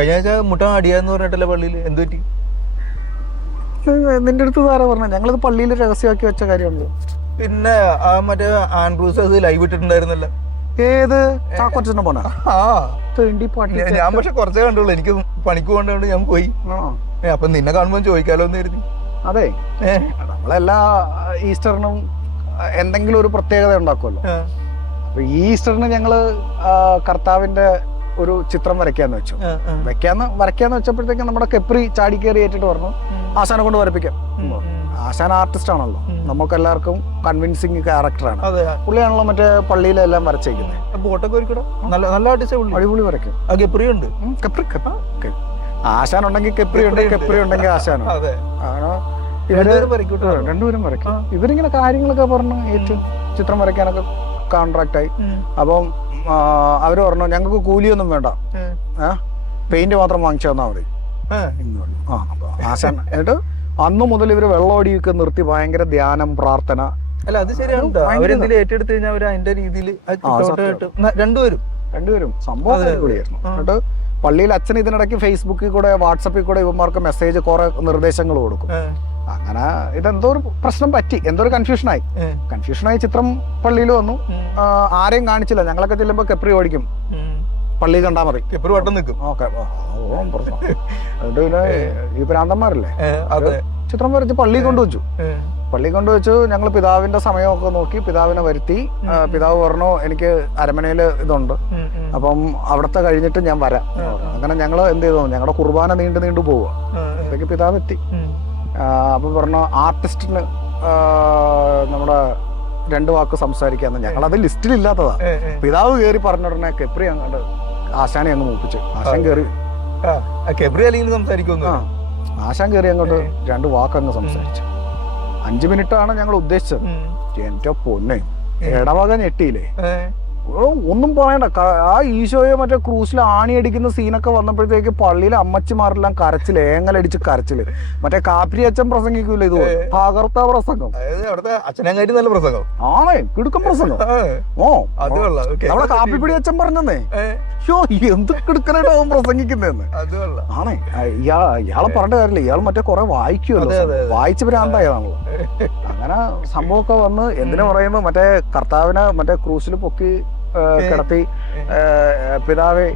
കഴിഞ്ഞ ആഴ്ച മുട്ട അടിയാന്ന് പറഞ്ഞിട്ടല്ലേ പള്ളിയിൽ എന്ത് പറ്റി? നിന്റെ അടുത്ത് ആരാ പറഞ്ഞ? ഞങ്ങളിത് പള്ളിയിൽ രഹസ്യമാക്കി വെച്ച കാര്യമാണല്ലോ. പിന്നെ ആ മറ്റേ ആൻഡ്രൂസ് അത് ലൈവ് ഇട്ടിട്ടുണ്ടായിരുന്നല്ലോ. ഏത് ചാക്കൊച്ചന്റെ പോണ? ആ ഞാൻ പക്ഷെ കുറച്ചേ കണ്ടുള്ളൂ, എനിക്ക് പണിക്ക് പോകേണ്ടതുകൊണ്ട് ഞാൻ പോയി. അപ്പൊ നിന്നെ കാണുമ്പോ ചോദിക്കാലോ എന്ന് കരുതി. അതെ, നമ്മളെല്ലാ ഈസ്റ്ററിനും എന്തെങ്കിലും ഒരു പ്രത്യേകത ഉണ്ടാക്കുമല്ലോ. അപ്പൊ ഈ ഈസ്റ്ററിന് ഞങ്ങള് കർത്താവിന്റെ ഒരു ചിത്രം വരയ്ക്കാന്ന് വെച്ചു. വരയ്ക്കാന്ന് വെച്ചപ്പോഴത്തേക്കും നമ്മുടെ കെപ്രി ചാടി കയറി ഏറ്റിട്ട് പറഞ്ഞു ആശാനെ കൊണ്ട് വരപ്പിക്കാം. ആശാൻ ആർട്ടിസ്റ്റ് ആണല്ലോ, നമുക്ക് എല്ലാവർക്കും കൺവിൻസിങ് ക്യാരക്ടറാണ്. പുള്ളിയാണല്ലോ മറ്റേ പള്ളിയിലെല്ലാം വരച്ചേക്കുന്നത്. അടിപൊളി വരയ്ക്കും. ആശാൻ ഉണ്ടെങ്കിൽ കെപ്രി ഉണ്ട്, കെപ്രി ഉണ്ടെങ്കിൽ ആശാനുണ്ട്. രണ്ടുപേരും വരയ്ക്കും. ഇവരിങ്ങനെ കാര്യങ്ങളൊക്കെ പറഞ്ഞു ഏറ്റു ചിത്രം വരയ്ക്കാനൊക്കെ കോൺട്രാക്ട് ആയി. അപ്പം അവര് പറഞ്ഞു ഞങ്ങൾക്ക് കൂലിയൊന്നും വേണ്ട, പെയിന്റ് മാത്രം വാങ്ങിച്ചു തന്നാ മതി. ആശാൻ എന്നിട്ട് അന്നു മുതൽ ഇവര് വെള്ളമടിയൊക്കെ നിർത്തി ഭയങ്കര ധ്യാനം, പ്രാർത്ഥന. അല്ല അത് ശരിയാണ്, അവരെന്തെങ്കിലും ഏറ്റെടുത്ത് കഴിഞ്ഞാൽ അവർ അതിന്റെ രീതിയിൽ രണ്ടുപേരും സംഭവം അടിപൊളിയായിരുന്നു. എന്നിട്ട് പള്ളിയിൽ അച്ഛൻ ഇതിനിടയ്ക്ക് ഫേസ്ബുക്കിൽ കൂടെ വാട്സപ്പിൽ കൂടെ ഇവന്മാർക്ക് മെസ്സേജ് കുറെ നിർദ്ദേശങ്ങൾ കൊടുക്കും. അങ്ങനെ ഇതെന്തോ ഒരു പ്രശ്നം പറ്റി, എന്തോ ഒരു കൺഫ്യൂഷനായി ചിത്രം പള്ളിയിൽ വന്നു. ആരെയും കാണിച്ചില്ല. ഞങ്ങളൊക്കെ ചെല്ലുമ്പോ കെപ്രി ഓടിക്കും, പള്ളി കണ്ടാ മതി, കെപ്രി വട്ടം നിൽക്കും. ഓക്കെ, പിന്നെ ഈ പ്രാന്തന്മാരല്ലേ ചിത്രം വരച്ച് പള്ളി കൊണ്ടുവച്ചു. ഞങ്ങൾ പിതാവിന്റെ സമയമൊക്കെ നോക്കി പിതാവിനെ വരുത്തി. പിതാവ് പറഞ്ഞു എനിക്ക് അരമനയില് ഇതുണ്ട്, അപ്പം അവിടത്തെ കഴിഞ്ഞിട്ട് ഞാൻ വരാം. അങ്ങനെ ഞങ്ങള് എന്ത് ചെയ്തു, ഞങ്ങളുടെ കുർബാന നീണ്ടു പോവുക. അപ്പോഴേക്ക് പിതാവ് എത്തി. അപ്പൊ പറഞ്ഞു ആർട്ടിസ്റ്റിന് നമ്മുടെ 2 വാക്ക് സംസാരിക്കാന്ന്. ഞങ്ങളത് ലിസ്റ്റിലില്ലാത്തതാ. പിതാവ് കയറി പറഞ്ഞ ഉടനെ കെപ്രി അങ്ങോട്ട് ആശാനെ അങ്ങ് മൂപ്പിച്ചു. ആശാൻ കയറി ആശാൻ കയറി അങ്ങോട്ട് 2 വാക്ക് അങ്ങ് സംസാരിച്ചു. 5 മിനിറ്റാണ് ഞങ്ങൾ ഉദ്ദേശിച്ചത്. എന്റെ പൊന്നെ, ഇടവക ഞെട്ടിയില്ലേ. ഒന്നും പറയണ്ട. ആ ഈശോയെ മറ്റേ ക്രൂസിൽ ആണിയടിക്കുന്ന സീനൊക്കെ വന്നപ്പോഴത്തേക്ക് പള്ളിയിലെ അമ്മച്ചിമാരെല്ലാം കരച്ചില്, ഏങ്ങലടിച്ച് കരച്ചില്. മറ്റേ കാപ്പിരി അച്ഛൻ പ്രസംഗിക്കൂല, ഇതുപോലെ തകർത്ത പ്രസംഗം. ആണേ, കിടുക്കം പ്രസംഗം. നമ്മുടെ കാപ്പിപ്പിടി അച്ഛൻ പറഞ്ഞേ, യോ എന്ത് കിടുക്കനായിട്ട് അവൻ പ്രസംഗിക്കുന്നതെന്ന്. ആണേ, ഇയാളെ പറഞ്ഞ കാര്യമില്ല, ഇയാൾ മറ്റേ കുറെ വായിക്കുമല്ലോ, വായിച്ച് ഭ്രാന്തായതാണല്ലോ. അങ്ങനെ സംഭവമൊക്കെ വന്ന് എന്തിനു പറയുമ്പോ മറ്റേ കർത്താവിനെ മറ്റേ ക്രൂസിൽ പൊക്കി കിടത്തി പിതാവെ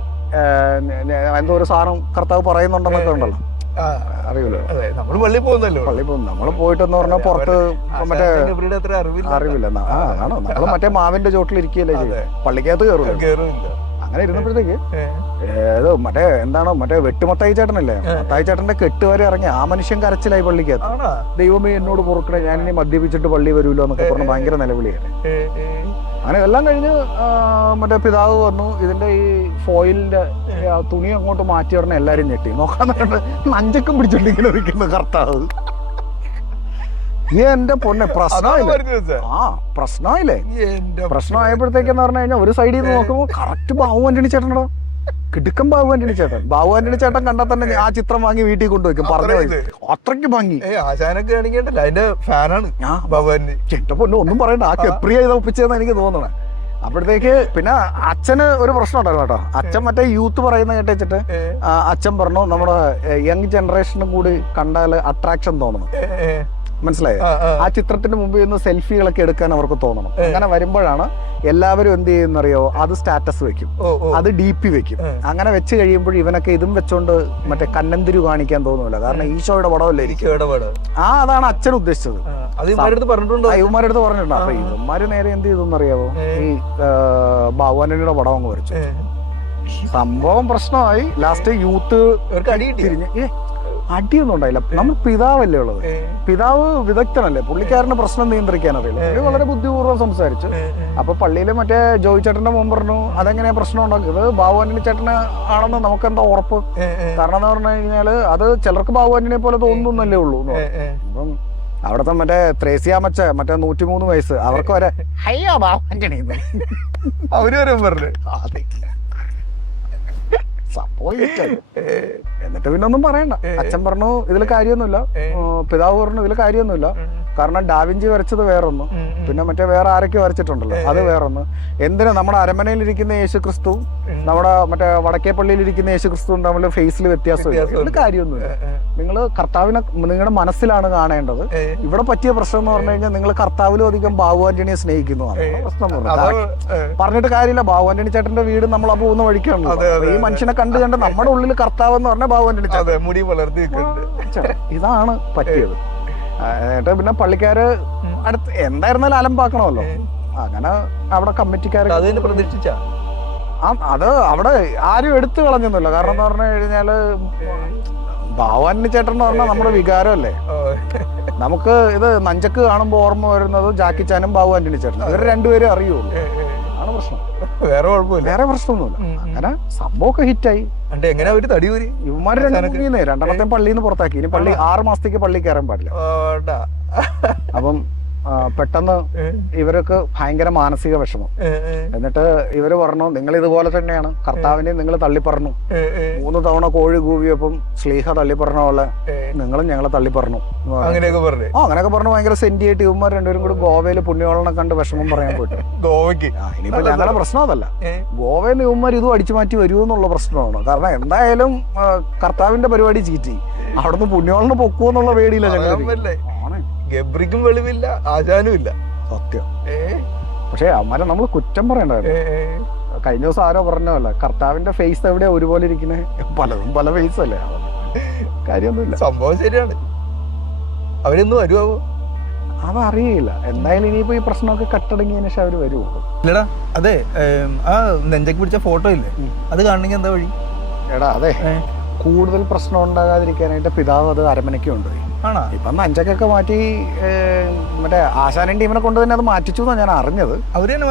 എന്തോ ഒരു സാധനം കർത്താവ് പറയുന്നുണ്ടെന്നൊക്കെ ഉണ്ടല്ലോ, അറിയില്ലോ. നമ്മള് പോയിട്ടെന്ന് പറഞ്ഞാൽ പുറത്ത് മറ്റേ അറിവില്ല. ആണോ, നമ്മള് മറ്റേ മാവിന്റെ ചോട്ടിലിരിക്കുകയല്ലേ ചെയ്യും, പള്ളിക്കകത്ത് കയറില്ല. അങ്ങനെ ഇരുന്നപ്പോഴത്തേക്ക് മറ്റേ എന്താണോ മറ്റേ വെട്ടുമത്തായി ചേട്ടനല്ലേ, മത്തായി ചേട്ടന്റെ കെട്ട് വരെ ഇറങ്ങി ആ മനുഷ്യൻ കരച്ചിലായി പള്ളിക്കകത്ത്. ദൈവമേ എന്നോട് പൊറുക്കണേ, ഞാനിനി മദ്യപിച്ചിട്ട് പള്ളി വരുമല്ലോ എന്നൊക്കെ പറഞ്ഞ് ഭയങ്കര നിലവിളിയാണ്. അങ്ങനെ എല്ലാം കഴിഞ്ഞ് മറ്റേ പിതാവ് വന്നു. ഇതിന്റെ ഈ ഫോയിലിന്റെ തുണി അങ്ങോട്ട് മാറ്റി ഉടനെ എല്ലാരും ഞെട്ടി. നോക്കാൻ കണ്ട് നഞ്ചക്കം പിടിച്ചോണ്ടിങ്ങനെ ഇരിക്കുന്നു കർത്താവ്. എന്റെ പൊന്നെ, പ്രശ്നമായില്ലേ. പ്രശ്നമായപ്പോഴത്തേക്കെന്ന് പറഞ്ഞു കഴിഞ്ഞാൽ ഒരു സൈഡിൽ നിന്ന് നോക്കുമ്പോ കറക്റ്റ് ബാബു ആന്റണി ചേട്ടനോ, കിടുക്കം ബാബു ആന്റണി ചേട്ടൻ കണ്ടാൽ തന്നെ ആ ചിത്രം വാങ്ങി വീട്ടിൽ കൊണ്ടുവയ്ക്കും. പറഞ്ഞു അത്രയ്ക്ക് ഭംഗി. അതിന്റെ ഫാനാണ് എന്റെ പൊന്നെ, ഒന്നും പറയണ്ട. ആ കെപ്രി ചെയ്ത് ഒപ്പിച്ചതെന്ന് എനിക്ക് തോന്നണേ. അപ്പോഴത്തേക്ക് പിന്നെ അച്ഛന് ഒരു പ്രശ്നം ഉണ്ടായിരുന്നു കേട്ടോ. അച്ഛൻ മറ്റേ യൂത്ത് പറയുന്ന കേട്ടിട്ട് അച്ഛൻ പറഞ്ഞു നമ്മുടെ യങ് ജനറേഷനും കൂടി കണ്ടാൽ അട്രാക്ഷൻ തോന്നണം. മനസ്സിലായോ? ആ ചിത്രത്തിന് മുമ്പ് നിന്ന് സെൽഫികളൊക്കെ എടുക്കാൻ അവർക്ക് തോന്നണം. അങ്ങനെ വരുമ്പോഴാണ് എല്ലാവരും എന്ത് ചെയ്യുന്നറിയോ, അത് സ്റ്റാറ്റസ് വെക്കും, അത് DP വെക്കും. അങ്ങനെ വെച്ച് കഴിയുമ്പോൾ ഇവനൊക്കെ ഇതും വെച്ചോണ്ട് മറ്റേ കന്നന്തിരു കാണിക്കാൻ തോന്നുന്നില്ല. കാരണം ഈശോയുടെ പടമല്ലേ അതാണ് അച്ഛൻ ഉദ്ദേശിച്ചത്. ഇവന്മാരുടെ അടുത്ത് പറഞ്ഞിട്ടുണ്ട്. അപ്പൊ ഇവന്മാര് നേരെ എന്ത് ചെയ്തെന്നറിയാവോ, ഈ ബാബുവാന്റണിയുടെ പടം അങ്ങ് വരച്ചു. സംഭവം പ്രശ്നമായി. ലാസ്റ്റ് യൂത്ത് തിരിഞ്ഞ് അടിയൊന്നും ഉണ്ടായില്ല. നമ്മൾ പിതാവല്ലേ ഉള്ളത്, പിതാവ് വിദഗ്ധനല്ലേ, പുള്ളിക്കാരന് പ്രശ്നം നിയന്ത്രിക്കാൻ അറിയില്ല. പുള്ളി വളരെ ബുദ്ധിപൂർവ്വം സംസാരിച്ചു. അപ്പൊ പള്ളിയില് മറ്റേ ജോയി ചേട്ടന്റെ മുമ്പ് പറഞ്ഞു അതെങ്ങനെയാ പ്രശ്നം ഉണ്ടാക്കിയത്, ബാബു ആന്റണി ചേട്ടന് ആണെന്ന് നമുക്ക് എന്താ ഉറപ്പ്. കാരണം എന്ന് പറഞ്ഞു കഴിഞ്ഞാല് അത് ചിലർക്ക് ബാബു ആന്റണിയെ പോലെ തോന്നുന്നല്ലേ ഉള്ളൂ. അപ്പം അവിടത്തെ മറ്റേ ത്രേസ്യാമച്ച മറ്റേ 103 വയസ്സ് അവർക്ക് വരെ ഹയ്യാ ബാബു ആന്റണി അവര് വരെ പറഞ്ഞു. എന്നിട്ട് പിന്നെ ഒന്നും പറയണ്ട. അച്ഛൻ പറഞ്ഞു ഇതിൽ കാര്യമൊന്നുമില്ല, പിതാവ് പറഞ്ഞു ഇതിൽ കാര്യമൊന്നുമില്ല, കാരണം ഡാവിഞ്ചി വരച്ചത് വേറൊന്ന്, പിന്നെ മറ്റേ വേറെ ആരൊക്കെ വരച്ചിട്ടുണ്ടല്ലോ അത് വേറൊന്ന്. എന്തിനാ നമ്മുടെ അരമനയിലിരിക്കുന്ന യേശു ക്രിസ്തു നമ്മുടെ മറ്റേ വടക്കേപ്പള്ളിയിലിരിക്കുന്ന യേശു ക്രിസ്തു തമ്മിൽ ഫേസിൽ വ്യത്യാസമില്ല. കാര്യമൊന്നുമില്ല. നിങ്ങൾ കർത്താവിനെ നിങ്ങളുടെ മനസ്സിലാണ് കാണേണ്ടത്. ഇവിടെ പറ്റിയ പ്രശ്നം എന്ന് പറഞ്ഞു കഴിഞ്ഞാൽ നിങ്ങൾ കർത്താവിലും അധികം ബാബു ആന്റണിയെ സ്നേഹിക്കുന്നതാണ് പ്രശ്നം പറഞ്ഞിട്ട് കാര്യമില്ല. ബാബു ആന്റണി ചേട്ടന്റെ വീട് നമ്മൾ ആ പോകുന്ന വഴിക്കാണ്. ഈ മനുഷ്യനെ കണ്ട് കണ്ട് നമ്മുടെ ഉള്ളിൽ കർത്താവ് എന്ന് പറഞ്ഞാൽ ബാബു ആന്റണി ചേട്ടൻ. ഇതാണ് പറ്റിയത്. എന്നിട്ട് പിന്നെ പള്ളിക്കാര് അടുത്ത് എന്തായിരുന്നാലും അലമ്പാക്കണമല്ലോ. അങ്ങനെ അവിടെ കമ്മിറ്റിക്കാര് പ്രതീക്ഷിച്ച അത് അവിടെ ആരും എടുത്തു കളഞ്ഞൊന്നുമില്ല. കാരണം എന്ന് പറഞ്ഞു കഴിഞ്ഞാല് ബാവാനി ചേട്ടൻ എന്ന് പറഞ്ഞാൽ നമ്മുടെ വികാരമല്ലേ. നമുക്ക് ഇത് നഞ്ചക്ക് കാണുമ്പോൾ ഓർമ്മ വരുന്നത് ജാക്കി ചാനും ബാബു ആന്റണി ചേട്ടനും. ഇവർ രണ്ടുപേരും അറിയുള്ളൂ. ആണ് പ്രശ്നം. വേറെ കുഴപ്പമില്ല, വേറെ പ്രശ്നമൊന്നുമില്ല. അങ്ങനെ സംഭവമൊക്കെ ഹിറ്റായി. ഇവന്മാര് രണ്ടെണ്ണത്തെ പള്ളിയിൽ നിന്ന് പുറത്താക്കി. ഇനി പള്ളി 6 മാസത്തേക്ക് പള്ളി കയറാൻ പാടില്ല. അപ്പം പെട്ടെന്ന് ഇവർക്ക് ഭയങ്കര മാനസിക വിഷമം. എന്നിട്ട് ഇവര് പറഞ്ഞു, നിങ്ങൾ ഇതുപോലെ തന്നെയാണ്, കർത്താവിനെ നിങ്ങൾ തള്ളിപ്പറഞ്ഞു. 3 തവണ കോഴി കൂവിയപ്പം സ്ലീഹ തള്ളിപ്പറഞ്ഞ പോലെ നിങ്ങളും ഞങ്ങളെ തള്ളിപ്പറഞ്ഞു. അങ്ങനെയൊക്കെ പറഞ്ഞു. ഭയങ്കര സെന്റിയായിട്ട് ഇവന്മാർ രണ്ടുപേരും കൂടി ഗോവയിൽ പുണ്യവാളനെ കണ്ട് വിഷമം പറയാൻ പോയിട്ട്. ഇനിയിപ്പോ ഞങ്ങളുടെ പ്രശ്നം അതല്ല, ഗോവയിൽ ഇവന്മാർ ഇതും അടിച്ചു മാറ്റി വരുമെന്നുള്ള പ്രശ്നമാണ്. കാരണം എന്തായാലും കർത്താവിന്റെ പരിപാടി ചീറ്റി, അവിടുന്ന് പുണ്യവാളനെ പൊക്കുമെന്നുള്ള പേടിയില്ല ഞങ്ങൾ. ഗബ്രിക്കും വെളിവില്ല, ആശാനും ഇല്ല. സത്യം. പക്ഷെ അവന്മാരെ നമ്മൾ കുറ്റം പറയണ്ടായിരുന്നു. കഴിഞ്ഞ ദിവസം ആരോ പറഞ്ഞല്ല, കർത്താവിന്റെ ഫേസ് എവിടെയാ ഒരുപോലെ ഇരിക്കണേ, പലതും പല ഫേസ് അല്ലേ. കാര്യമൊന്നുമില്ല. സംഭവം ശരിയാണ്. അവരൊന്നും വരുവോ അതറിയില്ല. എന്തായാലും ഇനിയിപ്പോ ഈ പ്രശ്നമൊക്കെ കട്ടടങ്ങിയതിനു ശേഷം അവര് വരുമോ? ഇല്ലടാ, അതെ ആ നെഞ്ചക്ക് പിടിച്ച ഫോട്ടോ ഇല്ലേ, അത് കാണണമെങ്കിൽ എന്താ വഴി? എടാ അതെ, കൂടുതൽ പ്രശ്നം ഉണ്ടാകാതിരിക്കാനായിട്ട് പിതാവ് അത് അരമനയ്ക്ക് കൊണ്ടുപോയി. ഇപ്പം നഞ്ചക്കൊക്കെ മാറ്റി മറ്റേ ആശാനും ടീമിനെ കൊണ്ട് തന്നെ അത് മാറ്റിച്ചു എന്നാണ് ഞാൻ അറിഞ്ഞത്. അവര് തന്നെ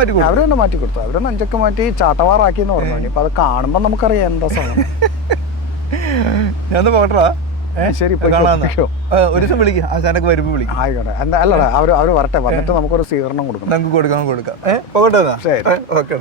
മാറ്റി കൊടുത്തു. അവര് നഞ്ചൊക്കെ മാറ്റി ചാട്ടവാറാക്കി എന്ന് പറഞ്ഞു. ഇനിയിപ്പൊ അത് കാണുമ്പോ നമുക്കറിയാം എന്താ സാധനം. ഞാൻ പോകട്ടാ. ശരി, ഒരു ദിവസം വിളിക്കാം, ആശാനൊക്കെ വരുമ്പോ വിളിക്കാം. ആയിക്കോട്ടെ. അല്ലടാ, അവര് വരട്ടെ, വന്നിട്ട് നമുക്കൊരു സ്വീകരണം കൊടുക്കാം. നമുക്ക് കൊടുക്കാം. പോകട്ടെ. ശരി, ഓക്കെ.